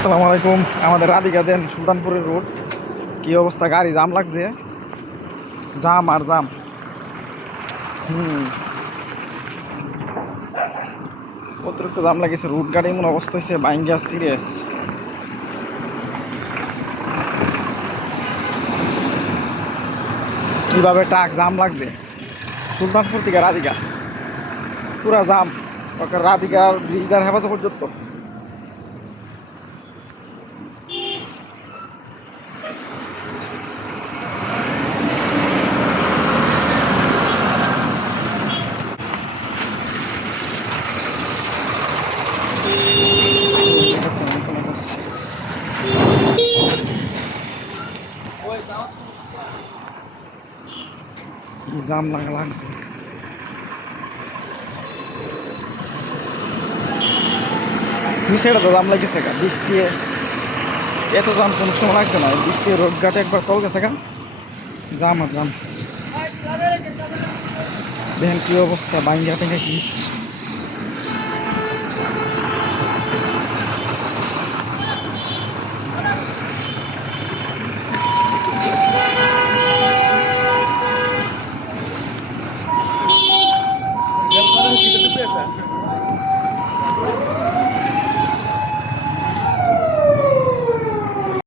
আসসালামু আলাইকুম। আমাদের রাধিকা দেন সুলতানপুরের রোড কি অবস্থা? গাড়ি জাম লাগছে? জাম আর জাম। হুম। অতিরিক্ত জাম লাগিয়েছে রুট গাড়ি এমন অবস্থা হয়েছে বাইঙ্গা সিরিয়াস কীভাবে ট্রাক জাম লাগবে? সুলতানপুর থেকে রাধিকা। পুরা জাম। রাধিকার ব্রিজদার হেফাজত পর্যন্ত জাম লাগা লাগছে। দুই সাইডে তো জাম লাগেছে বৃষ্টি এত জাম কোনো সময় লাগছে না। বৃষ্টি রোড ঘাটে একবার কল গেছে গা জাম আর জাম। দেখেন কি অবস্থা বাইন টেঙ্গা কি?